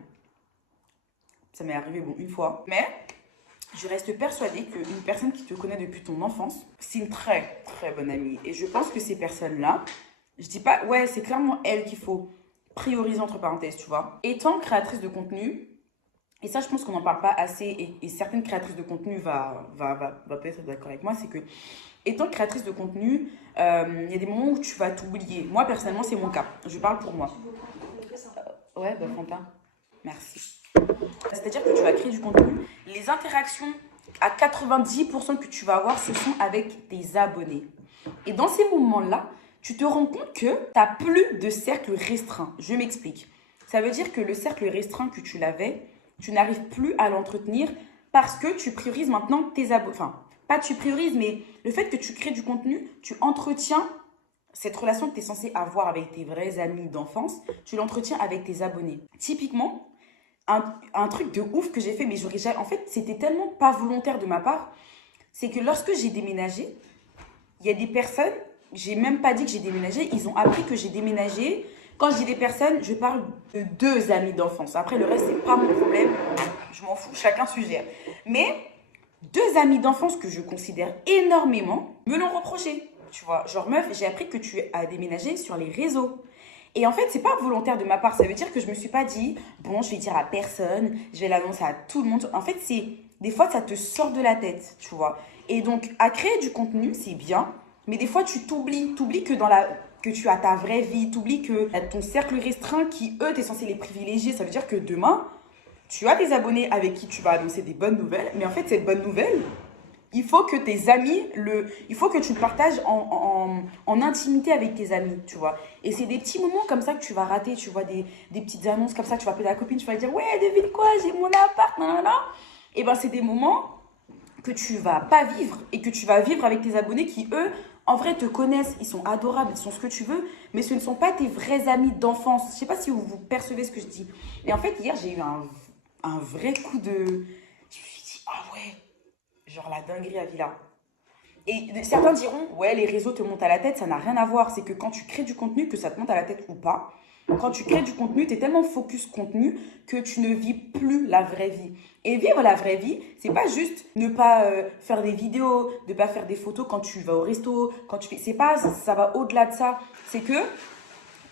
Ça m'est arrivé, bon, une fois. Mais je reste persuadée qu'une personne qui te connaît depuis ton enfance, c'est une très, très bonne amie. Et je pense que ces personnes-là, je dis pas, ouais, c'est clairement elle qu'il faut prioriser, entre parenthèses, tu vois. Étant créatrice de contenu, et ça, je pense qu'on n'en parle pas assez, et certaines créatrices de contenu va peut-être être d'accord avec moi, c'est que, étant créatrice de contenu, il y a des moments où tu vas t'oublier. Moi, personnellement, c'est mon cas. Je parle pour moi. Ouais, bah, Fanta, merci. C'est-à-dire que tu vas créer du contenu. Les interactions, à 90% que tu vas avoir, ce sont avec tes abonnés. Et dans ces moments-là, tu te rends compte que tu n'as plus de cercle restreint. Je m'explique. Ça veut dire que le cercle restreint que tu l'avais, tu n'arrives plus à l'entretenir parce que tu priorises maintenant tes abonnés. Enfin, pas tu priorises, mais le fait que tu crées du contenu, tu entretiens cette relation que tu es censé avoir avec tes vrais amis d'enfance, tu l'entretiens avec tes abonnés. Typiquement, un truc de ouf que j'ai fait, mais j'aurais jamais... En fait, c'était tellement pas volontaire de ma part, c'est que lorsque j'ai déménagé, il y a des personnes, j'ai même pas dit que j'ai déménagé, ils ont appris que j'ai déménagé. Quand je dis des personnes, je parle de 2 amis d'enfance. Après, le reste, c'est pas mon problème. Je m'en fous, chacun suggère. Mais 2 amis d'enfance que je considère énormément me l'ont reproché. Tu vois, genre meuf, j'ai appris que tu as déménagé sur les réseaux. Et en fait, c'est pas volontaire de ma part. Ça veut dire que je me suis pas dit, bon, je vais dire à personne, je vais l'annoncer à tout le monde. En fait, c'est des fois, ça te sort de la tête, tu vois. Et donc, à créer du contenu, c'est bien. Mais des fois, tu t'oublies. T'oublies que tu as ta vraie vie. T'oublies que tu as ton cercle restreint qui, eux, tu es censé les privilégier. Ça veut dire que demain, tu as des abonnés avec qui tu vas annoncer des bonnes nouvelles. Mais en fait, cette bonne nouvelle, il faut que tes amis, il faut que tu le partages en intimité avec tes amis, tu vois. Et c'est des petits moments comme ça que tu vas rater, tu vois, des petites annonces comme ça, tu vas appeler ta copine, tu vas dire « Ouais, devine quoi, j'ai mon appart, nanana ». Et ben c'est des moments que tu vas pas vivre et que tu vas vivre avec tes abonnés qui, eux, en vrai, te connaissent, ils sont adorables, ils sont ce que tu veux, mais ce ne sont pas tes vrais amis d'enfance. Je sais pas si vous percevez ce que je dis. Et en fait, hier, j'ai eu un vrai coup de... Je me suis dit « Ah ouais ». Genre la dinguerie à Villa. Et certains diront, ouais, les réseaux te montent à la tête, ça n'a rien à voir. C'est que quand tu crées du contenu, que ça te monte à la tête ou pas, quand tu crées du contenu, tu es tellement focus contenu que tu ne vis plus la vraie vie. Et vivre la vraie vie, c'est pas juste ne pas faire des vidéos, ne pas faire des photos quand tu vas au resto, quand tu fais... C'est pas, ça va au-delà de ça. C'est que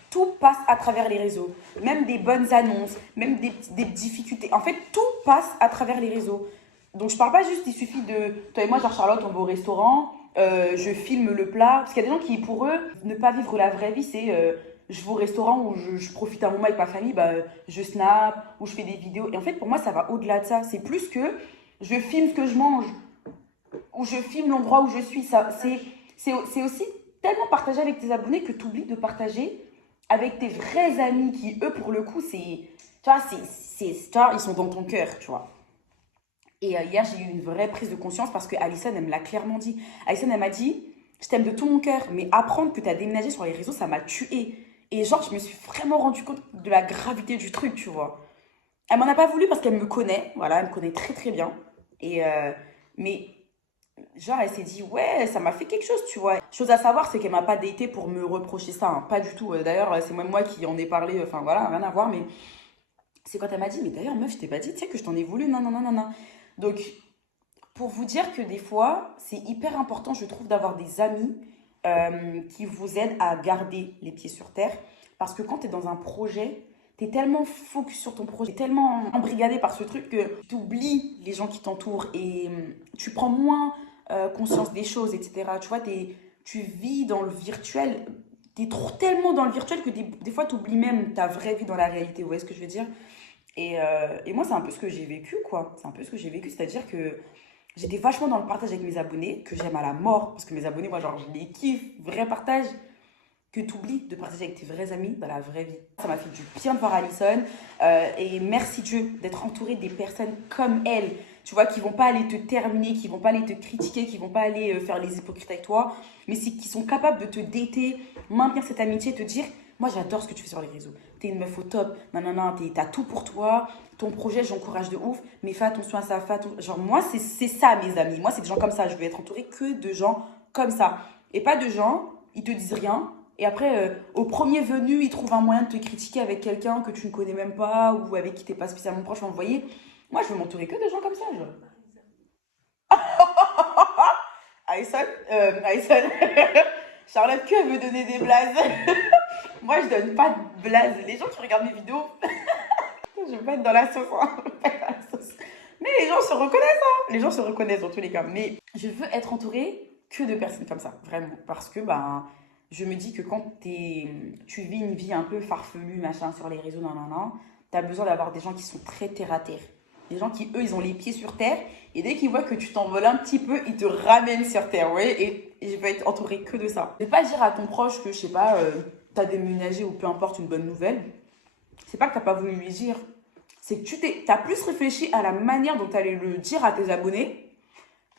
tout passe à travers les réseaux. Même des bonnes annonces, même des difficultés. En fait, tout passe à travers les réseaux. Donc, je parle pas juste, il suffit de... Toi et moi, genre Charlotte, on va au restaurant, je filme le plat. Parce qu'il y a des gens qui, pour eux, ne pas vivre la vraie vie, c'est je vais au restaurant où je profite un moment avec ma famille, bah, je snap, ou je fais des vidéos. Et en fait, pour moi, ça va au-delà de ça. C'est plus que je filme ce que je mange, ou je filme l'endroit où je suis. C'est aussi tellement partagé avec tes abonnés que tu oublies de partager avec tes vrais amis qui, eux, pour le coup, c'est... Tu vois, ils sont dans ton cœur, tu vois. Et hier, j'ai eu une vraie prise de conscience parce que Alison, elle me l'a clairement dit. Alison, elle m'a dit, je t'aime de tout mon cœur, mais apprendre que tu as déménagé sur les réseaux, ça m'a tuée. Et genre, je me suis vraiment rendu compte de la gravité du truc, tu vois. Elle m'en a pas voulu parce qu'elle me connaît, voilà, elle me connaît très très bien. Et mais genre, elle s'est dit, ouais, ça m'a fait quelque chose, tu vois. Chose à savoir, c'est qu'elle m'a pas daté pour me reprocher ça, hein, pas du tout. D'ailleurs, c'est même moi qui en ai parlé, enfin voilà, rien à voir, mais c'est quand elle m'a dit, mais d'ailleurs, meuf, je t'ai pas dit, tu sais que je t'en ai voulu, non, non, non, non, non. Donc, pour vous dire que des fois, c'est hyper important, je trouve, d'avoir des amis qui vous aident à garder les pieds sur terre. Parce que quand tu es dans un projet, tu es tellement focus sur ton projet, tellement embrigadé par ce truc que tu oublies les gens qui t'entourent et tu prends moins conscience des choses, etc. Tu vois, tu vis dans le virtuel. Tu es tellement dans le virtuel que des fois, tu oublies même ta vraie vie dans la réalité. Vous voyez ce que je veux dire ? Et moi, c'est un peu ce que j'ai vécu, quoi. C'est un peu ce que j'ai vécu, c'est-à-dire que j'étais vachement dans le partage avec mes abonnés, que j'aime à la mort, parce que mes abonnés, moi, genre, je les kiffe, vrai partage, que tu oublies de partager avec tes vrais amis dans la vraie vie. Ça m'a fait du bien de voir Alison, et merci Dieu d'être entourée des personnes comme elle, tu vois, qui vont pas aller te terminer, qui vont pas aller te critiquer, qui vont pas aller faire les hypocrites avec toi, mais c'est qui sont capables de te dater, maintenir cette amitié, te dire, moi j'adore ce que tu fais sur les réseaux. T'es une meuf au top, nanana, t'as tout pour toi, ton projet j'encourage de ouf, mais fais attention à ça, genre moi c'est ça mes amis, moi c'est des gens comme ça, je veux être entourée que de gens comme ça, et pas de gens, ils te disent rien, et après au premier venu, ils trouvent un moyen de te critiquer avec quelqu'un que tu ne connais même pas, ou avec qui t'es pas spécialement proche, vous voyez, moi je veux m'entourer que de gens comme ça, genre. Aïsson, Charlotte que veut donner des blazes. Moi, je donne pas de blazes. Les gens qui regardent mes vidéos, je veux pas être dans la sauce, hein. Mais les gens se reconnaissent, hein. Les gens se reconnaissent dans tous les cas. Mais je veux être entourée que de personnes comme ça, vraiment. Parce que je me dis que quand tu vis une vie un peu farfelue, machin, sur les réseaux, t'as besoin d'avoir des gens qui sont très terre à terre. Des gens qui, eux, ils ont les pieds sur terre. Et dès qu'ils voient que tu t'envoles un petit peu, ils te ramènent sur terre, ouais. Et je veux être entourée que de ça. Je vais pas dire à ton proche que, je sais pas, t'as déménagé ou peu importe, une bonne nouvelle. C'est pas que t'as pas voulu lui dire. C'est que t'as plus réfléchi à la manière dont t'allais le dire à tes abonnés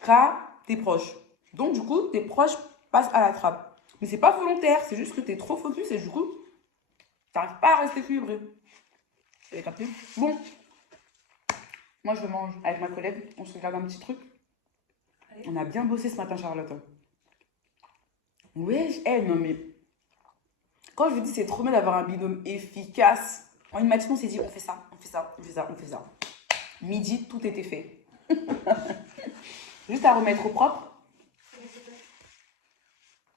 qu'à tes proches. Donc, du coup, tes proches passent à la trappe. Mais c'est pas volontaire, c'est juste que t'es trop focus et du coup, t'arrives pas à rester équilibré. Vous avez capté? Bon. Moi, je mange avec ma collègue. On se regarde un petit truc. Allez. On a bien bossé ce matin, Charlotte. Oui, non mais... Quand je vous dis c'est trop bien d'avoir un binôme efficace. En une matinée, on s'est dit, on fait ça, on fait ça, on fait ça, on fait ça. Midi, tout était fait. Juste à remettre au propre.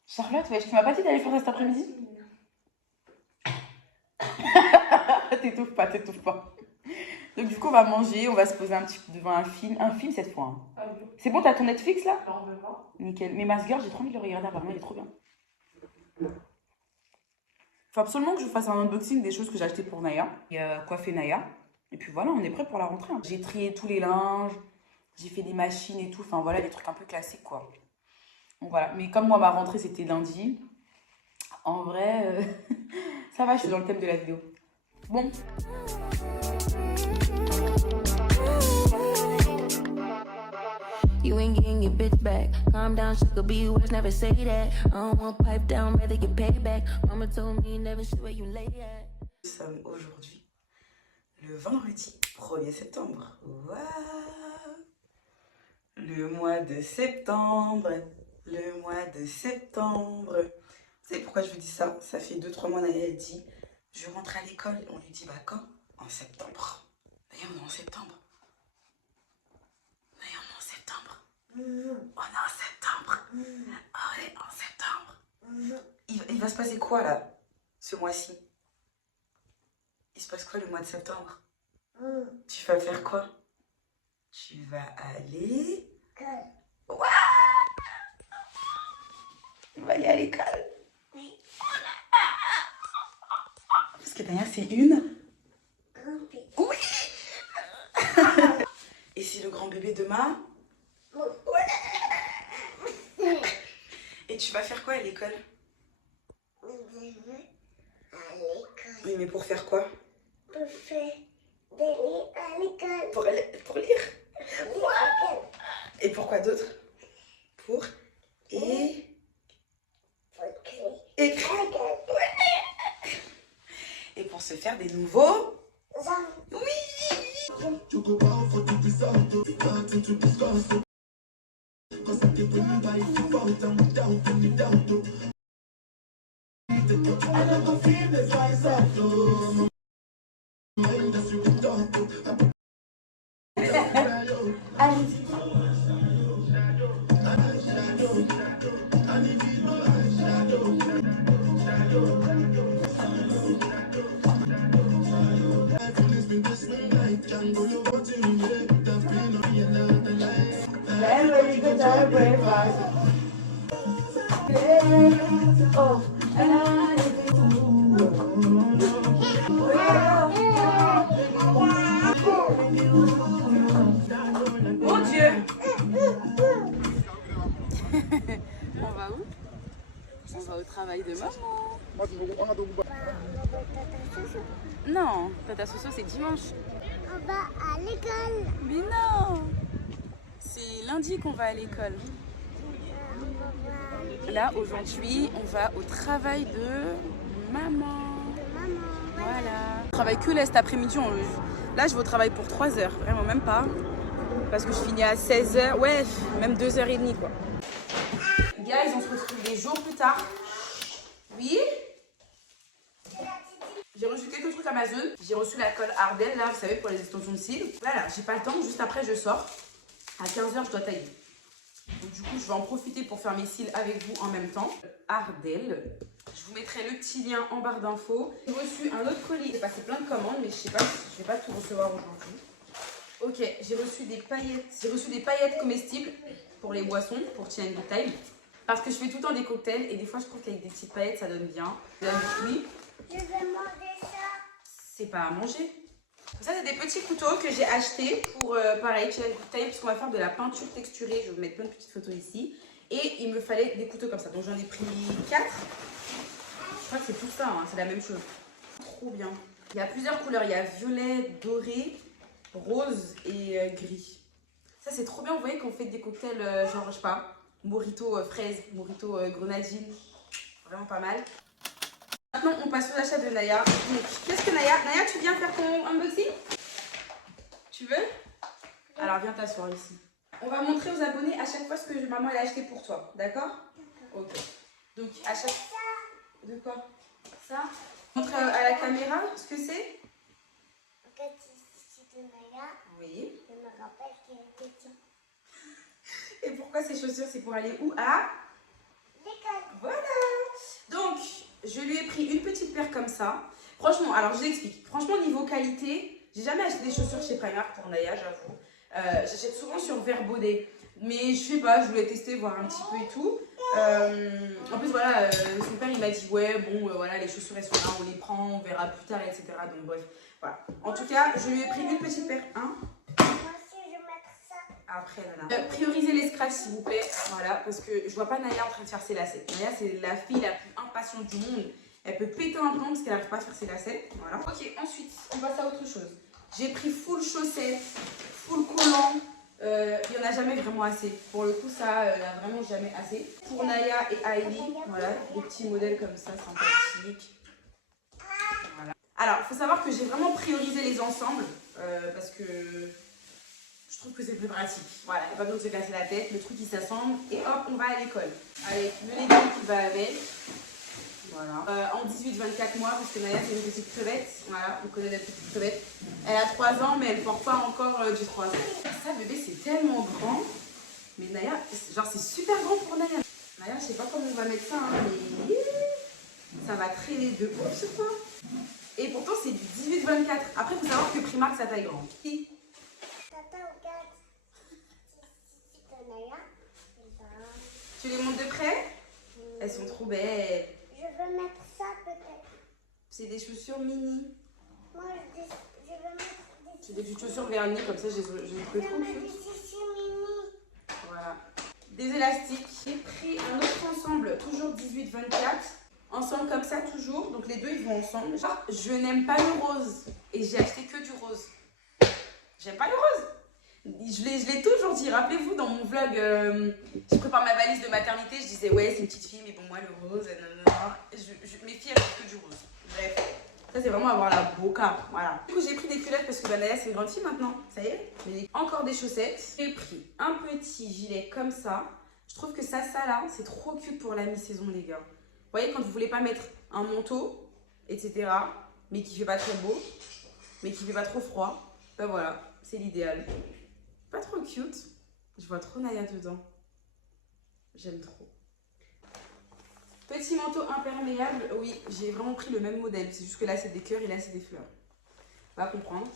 Charlotte, ouais, tu m'as pas dit d'aller faire ça cet après-midi? T'étouffes pas, t'étouffes pas. Donc du coup, on va manger, on va se poser un petit peu devant un film cette fois. Hein. Ah oui. C'est bon, t'as ton Netflix là? Nickel. Mais Mask Girl, j'ai trop envie de le regarder, apparemment, il est trop bien. Faut absolument que je fasse un unboxing des choses que j'ai achetées pour Naya. Et coiffer Naya. Et puis voilà, on est prêt pour la rentrée. Hein. J'ai trié tous les linges, j'ai fait des machines et tout. Enfin voilà, des trucs un peu classiques quoi. Donc voilà. Mais comme moi, ma rentrée c'était lundi, en vrai, ça va, je suis dans le thème de la vidéo. Bon. You ain't getting your bitch back. Calm down, she could be worse, never say that. I don't want pipe down, rather get paid back. Mama told me never see where you lay at. Nous sommes aujourd'hui le vendredi 1er septembre. Waouh! Le mois de septembre. Le mois de septembre. Vous savez pourquoi je vous dis ça? Ça fait 2-3 mois, Naya elle dit je rentre à l'école. On lui dit bah quand? En septembre. D'ailleurs, on est en septembre. On est en septembre. On est en septembre. Il va se passer quoi là, ce mois-ci? Il se passe quoi le mois de septembre? Tu vas faire quoi? Tu vas aller... Ouais. Il va aller à l'école. Parce que derrière c'est une... Oui. Et c'est le grand bébé demain? Ouais. Et tu vas faire quoi à l'école? Oui, mais pour faire quoi? Pour faire des livres à l'école. Pour lire? Ouais. Et pour quoi d'autre? Pour écrire. Ouais. Et pour se faire des nouveaux... Oui. Mon Dieu. On va où? On va au travail de maman. Non, Tata Soso c'est dimanche. On va à l'école. Mais non. lundi qu'on va à l'école. Là, aujourd'hui, on va au travail de maman. Voilà. Je travaille que là cet après-midi. Là, je vais au travail pour 3 heures. Vraiment, même pas. Parce que je finis à 16h. Ouais, même 2h30 quoi. Guys, on se retrouve des jours plus tard. Oui? J'ai reçu quelques trucs Amazon. J'ai reçu la colle Ardell, là, vous savez, pour les extensions de cils. Voilà, j'ai pas le temps. Juste après, je sors. À 15h, je dois tailler. Donc, du coup, je vais en profiter pour faire mes cils avec vous en même temps. Ardell. Je vous mettrai le petit lien en barre d'infos. J'ai reçu un autre colis. J'ai passé plein de commandes, mais je sais pas si je vais pas tout recevoir aujourd'hui. Ok, j'ai reçu des paillettes. J'ai reçu des paillettes comestibles pour les boissons, pour Tea and Good Time. Parce que je fais tout le temps des cocktails et des fois, je trouve qu'avec des petites paillettes, ça donne bien. Oui. Je vais manger ça. C'est pas à manger. Ça, c'est des petits couteaux que j'ai achetés pour, pareil, Tea and Good Time, parce qu'on va faire de la peinture texturée. Je vais vous mettre plein de petites photos ici. Et il me fallait des couteaux comme ça. Donc, j'en ai pris 4. Je crois que c'est tout ça, hein, c'est la même chose. Trop bien. Il y a plusieurs couleurs. Il y a violet, doré, rose et gris. Ça, c'est trop bien. Vous voyez qu'on fait des cocktails, genre, je sais pas, mojito fraise, mojito grenadine. Vraiment pas mal. Maintenant, on passe aux achats de Naya. Donc, qu'est-ce que Naya? Naya, tu viens faire ton unboxing? Tu veux? Alors, viens t'asseoir ici. On va montrer aux abonnés à chaque fois ce que maman elle a acheté pour toi. D'accord? Ok. Donc, à chaque... De quoi? Ça? Montre à la caméra ce que c'est? Quand c'est de Naya, Oui. je me rappelle qu'il était petit. Et pourquoi ces chaussures? C'est pour aller où? À L'école. Voilà. Donc, je lui ai pris une petite paire comme ça. Franchement, alors je l'explique. Franchement, niveau qualité, j'ai jamais acheté des chaussures chez Primark pour Naya, j'avoue. J'achète souvent sur Verbaudet. Mais je sais pas, je voulais tester, voir un petit peu et tout. En plus, voilà, son père il m'a dit ouais, bon, voilà, les chaussures elles sont là, on les prend, on verra plus tard, etc. Donc, bref, voilà. En tout cas, je lui ai pris une petite paire. Hein. Moi aussi, je vais mettre ça. Après, Nana. Priorisez les scratchs, s'il vous plaît. Voilà, parce que je vois pas Naya en train de faire ses lacets. Naya, c'est la fille la plus impatiente du monde. Elle peut péter un plomb parce qu'elle n'arrive pas à faire ses lacets. Voilà. Ok, ensuite, on passe à autre chose. J'ai pris full chaussettes, full collant. Il n'y en a jamais vraiment assez. Pour le coup, ça, il n'y a vraiment jamais assez. Pour Naya et Hailey, voilà, des petits modèles comme ça, sympathiques. Voilà. Alors, il faut savoir que j'ai vraiment priorisé les ensembles parce que je trouve que c'est plus pratique. Voilà, il n'y a pas besoin de se casser la tête, le truc il s'assemble et hop, on va à l'école. Avec le legging qui va avec. Voilà. En 18-24 mois, parce que Naya c'est une petite crevette. Voilà, on connaît la petite crevette. Elle a 3 ans, mais elle porte pas encore du 3 ans. Ça, bébé, c'est tellement grand. Mais Naya, genre, c'est super grand pour Naya. Naya, je sais pas comment on va mettre ça, hein, mais ça va traîner de ouf sur toi. Et pourtant, c'est du 18-24. Après, il faut savoir que Primark, ça taille grand. Tata, regarde. C'est de Naya. Tu les montes de près? Elles sont trop belles. Je veux mettre ça peut-être. C'est des chaussures mini. Moi, je veux mettre des C'est des petites chaussures vernis, comme ça, j'ai trouvé trop des cute. chaussures mini. Voilà. Des élastiques. J'ai pris un autre ensemble, toujours 18-24. Ensemble comme ça, toujours. Donc les deux, ils vont ensemble. Ah, je n'aime pas le rose. Et j'ai acheté que du rose. J'aime pas le rose. Je l'ai toujours dit. Rappelez-vous, dans mon vlog, je prépare ma valise de maternité. Je disais, ouais, c'est une petite fille, mais bon, moi, le rose, mes filles, elles font que du rose. Bref. Ça, c'est vraiment avoir la boca. Voilà. Du coup, j'ai pris des culottes parce que Naya, c'est une grande fille maintenant. Ça y est. J'ai encore des chaussettes. J'ai pris un petit gilet comme ça. Je trouve que ça là, c'est trop cute pour la mi-saison, les gars. Vous voyez, quand vous voulez pas mettre un manteau, etc., mais qui fait pas très beau, mais qui fait pas trop froid, ben voilà, c'est l'idéal. Pas trop cute. Je vois trop Naya dedans. J'aime trop. Petit manteau imperméable. Oui, j'ai vraiment pris le même modèle. C'est juste que là, c'est des cœurs et là, c'est des fleurs. On va comprendre.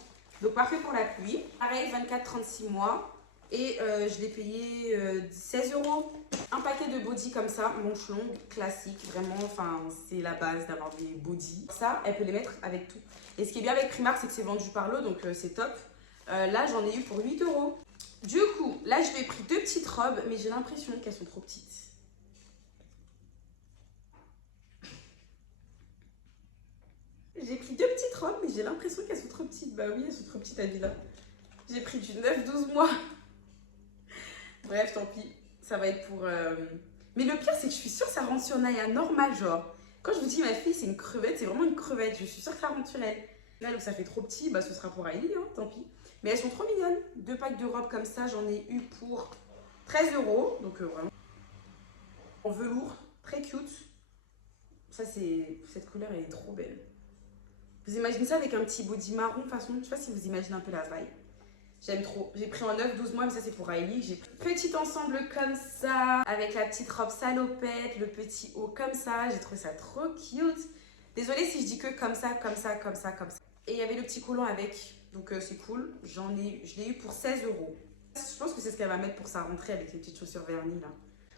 Donc, parfait pour la pluie. Pareil, 24-36 mois. Et je l'ai payé 16 €. Un paquet de body comme ça, manche longue, classique. Vraiment, enfin, c'est la base d'avoir des body. Ça, elle peut les mettre avec tout. Et ce qui est bien avec Primark, c'est que c'est vendu par lot, donc c'est top. Là, j'en ai eu pour 8 €. Du coup, là, je lui ai pris 2 petites robes, mais j'ai l'impression qu'elles sont trop petites. J'ai pris 2 petites robes, mais j'ai l'impression qu'elles sont trop petites. Bah oui, elles sont trop petites, Avila. J'ai pris du 9-12 mois. Bref, tant pis. Ça va être pour... Mais le pire, c'est que je suis sûre que ça rentre sur Naya normal, genre. Quand je vous dis ma fille, c'est une crevette, c'est vraiment une crevette. Je suis sûre que ça rentre sur elle. Là, où ça fait trop petit, bah ce sera pour Hailey, hein, tant pis. Mais elles sont trop mignonnes. 2 packs de robes comme ça, j'en ai eu pour 13 €. Donc vraiment. En velours, très cute. Ça, c'est... Cette couleur, elle est trop belle. Vous imaginez ça avec un petit body marron, de toute façon. Je sais pas si vous imaginez un peu la vibe. J'aime trop. J'ai pris en 9-12 mois, mais ça c'est pour Hailey. J'ai pris petit ensemble comme ça, avec la petite robe salopette, le petit haut comme ça. J'ai trouvé ça trop cute. Désolée si je dis que comme ça, comme ça, comme ça, comme ça. Et il y avait le petit collant avec, donc c'est cool. Je l'ai eu pour 16 €. Je pense que c'est ce qu'elle va mettre pour sa rentrée avec les petites chaussures vernis là.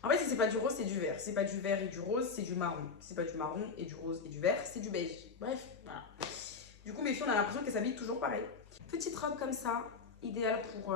En fait, si c'est pas du rose, c'est du vert. Si c'est pas du vert et du rose, c'est du marron. Si c'est pas du marron et du rose et du vert, c'est du beige. Bref, voilà. Du coup, mes filles, on a l'impression qu'elles s'habillent toujours pareil. Petite robe comme ça. Idéal pour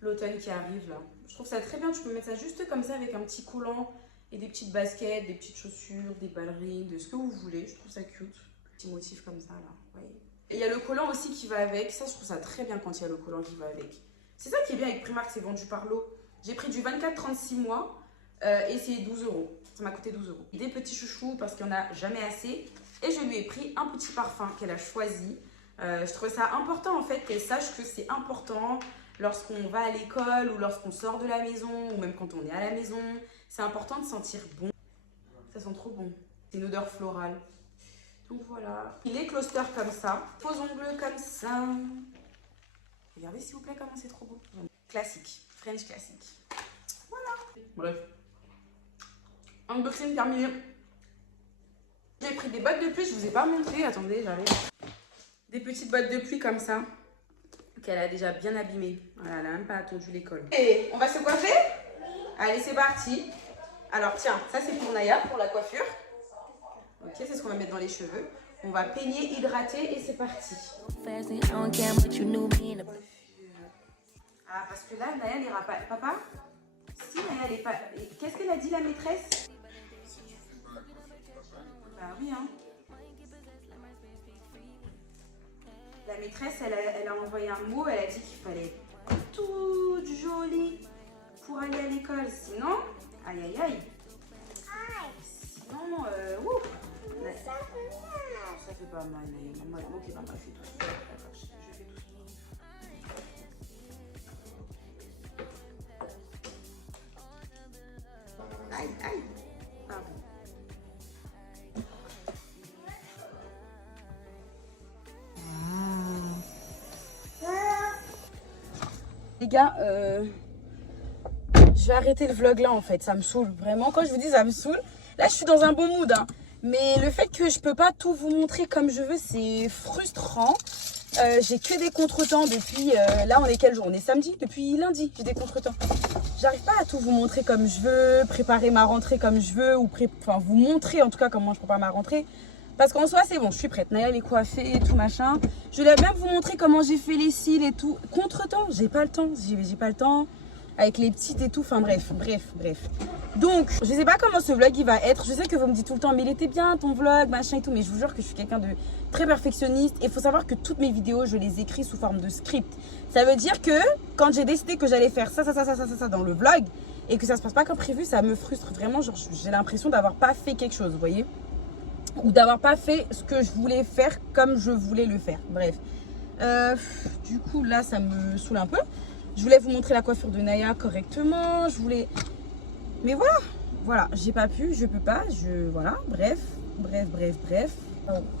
l'automne qui arrive là. Je trouve ça très bien, tu peux mettre ça juste comme ça avec un petit collant et des petites baskets, des petites chaussures, des ballerines, de ce que vous voulez. Je trouve ça cute. Petit motif comme ça là. Ouais. Et il y a le collant aussi qui va avec. Ça, je trouve ça très bien quand il y a le collant qui va avec. C'est ça qui est bien avec Primark, c'est vendu par lot. J'ai pris du 24-36 mois et c'est 12 €. Ça m'a coûté 12 €. Des petits chouchous parce qu'il n'y en a jamais assez. Et je lui ai pris un petit parfum qu'elle a choisi. Je trouvais ça important en fait qu'elle sache que c'est important lorsqu'on va à l'école ou lorsqu'on sort de la maison ou même quand on est à la maison. C'est important de sentir bon. Ça sent trop bon. C'est une odeur florale. Donc voilà. Il est cluster comme ça. Faux ongles comme ça. Regardez s'il vous plaît comment c'est trop beau. Classique. French classique. Voilà. Bref. Unboxing terminé. J'ai pris des bottes de pluie. Je vous ai pas montré. Attendez, j'arrive. Des petites bottes de pluie comme ça, qu'elle a déjà bien abîmées. Voilà, elle n'a même pas attendu l'école. Et on va se coiffer? Allez, c'est parti. Alors tiens, ça c'est pour Naya, pour la coiffure. Ok, c'est ce qu'on va mettre dans les cheveux. On va peigner, hydrater et c'est parti. Ah, parce que là, Naya n'ira pas. Papa? Si Naya n'est pas... Qu'est-ce qu'elle a dit la maîtresse? Bah oui, hein. La maîtresse, elle a envoyé un mot, elle a dit qu'il fallait être toute jolie pour aller à l'école. Sinon, aïe aïe aïe. Sinon, ouf. Ça fait mal. Ça fait pas mal, maman. Ok, maman, elle fait tout seul. D'accord, je fais tout seul. Aïe aïe. Pardon. Les gars, je vais arrêter le vlog là en fait, ça me saoule vraiment. Quand je vous dis ça me saoule, là je suis dans un bon mood hein. Mais le fait que je peux pas tout vous montrer comme je veux, c'est frustrant. J'ai que des contretemps depuis, là on est quel jour? On est samedi, depuis lundi j'ai des contretemps. J'arrive pas à tout vous montrer comme je veux, préparer ma rentrée comme je veux, ou enfin vous montrer en tout cas comment je prépare ma rentrée. Parce qu'en soi, c'est bon, je suis prête. Naya, elle est coiffée et tout machin. Je vais même vous montrer comment j'ai fait les cils et tout. Contre-temps, j'ai pas le temps. J'ai pas le temps. Avec les petites et tout. Enfin bref. Donc, je sais pas comment ce vlog il va être. Je sais que vous me dites tout le temps, mais il était bien ton vlog, machin et tout. Mais je vous jure que je suis quelqu'un de très perfectionniste. Et il faut savoir que toutes mes vidéos, je les écris sous forme de script. Ça veut dire que quand j'ai décidé que j'allais faire ça dans le vlog et que ça se passe pas comme prévu, ça me frustre vraiment. Genre, j'ai l'impression d'avoir pas fait quelque chose, vous voyez, ou d'avoir pas fait ce que je voulais faire comme je voulais le faire. Bref. Du coup, là, ça me saoule un peu. Je voulais vous montrer la coiffure de Naya correctement. Je voulais... Mais voilà. J'ai pas pu, je peux pas. Voilà. Bref.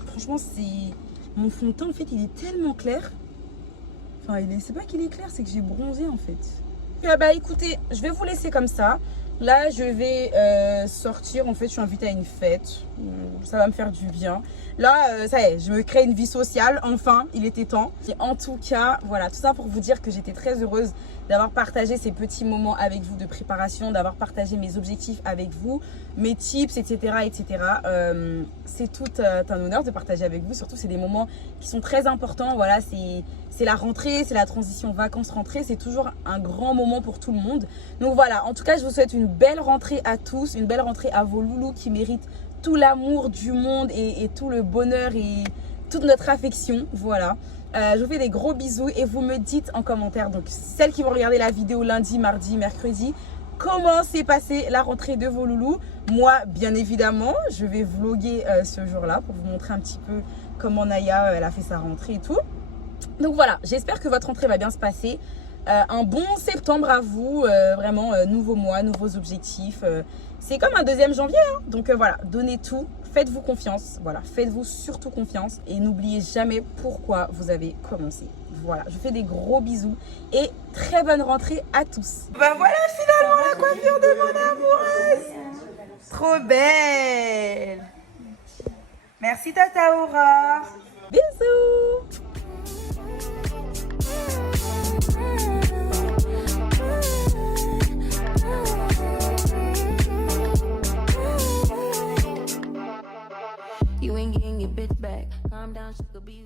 Franchement, c'est... Mon fond de teint, en fait, il est tellement clair. Enfin, c'est pas qu'il est clair, c'est que j'ai bronzé, en fait. Bah, écoutez, je vais vous laisser comme ça. Là, je vais sortir. En fait, je suis invitée à une fête. Ça va me faire du bien. Là, ça y est, je me crée une vie sociale. Enfin, il était temps. Et en tout cas, voilà, tout ça pour vous dire que j'étais très heureuse d'avoir partagé ces petits moments avec vous de préparation, d'avoir partagé mes objectifs avec vous, mes tips, etc. C'est tout un honneur de partager avec vous. Surtout, c'est des moments qui sont très importants. Voilà, c'est la rentrée, c'est la transition vacances-rentrée. C'est toujours un grand moment pour tout le monde. Donc voilà, en tout cas, je vous souhaite une belle rentrée à tous, une belle rentrée à vos loulous qui méritent tout l'amour du monde et tout le bonheur et toute notre affection. Voilà. Je vous fais des gros bisous et vous me dites en commentaire, donc celles qui vont regarder la vidéo lundi, mardi, mercredi, comment s'est passée la rentrée de vos loulous. Moi, bien évidemment, je vais vlogger ce jour-là pour vous montrer un petit peu comment Naya elle a fait sa rentrée et tout. Donc voilà, j'espère que votre rentrée va bien se passer. Un bon septembre à vous, vraiment nouveau mois, nouveaux objectifs. C'est comme un 2e janvier, hein. Donc voilà, donnez tout, faites-vous confiance. Voilà, faites-vous surtout confiance et n'oubliez jamais pourquoi vous avez commencé. Voilà, je vous fais des gros bisous et très bonne rentrée à tous. Ben voilà finalement la coiffure de mon amoureuse. Trop belle. Merci Tata Aura. Bisous. You ain't getting your bitch back. Calm down, she could be.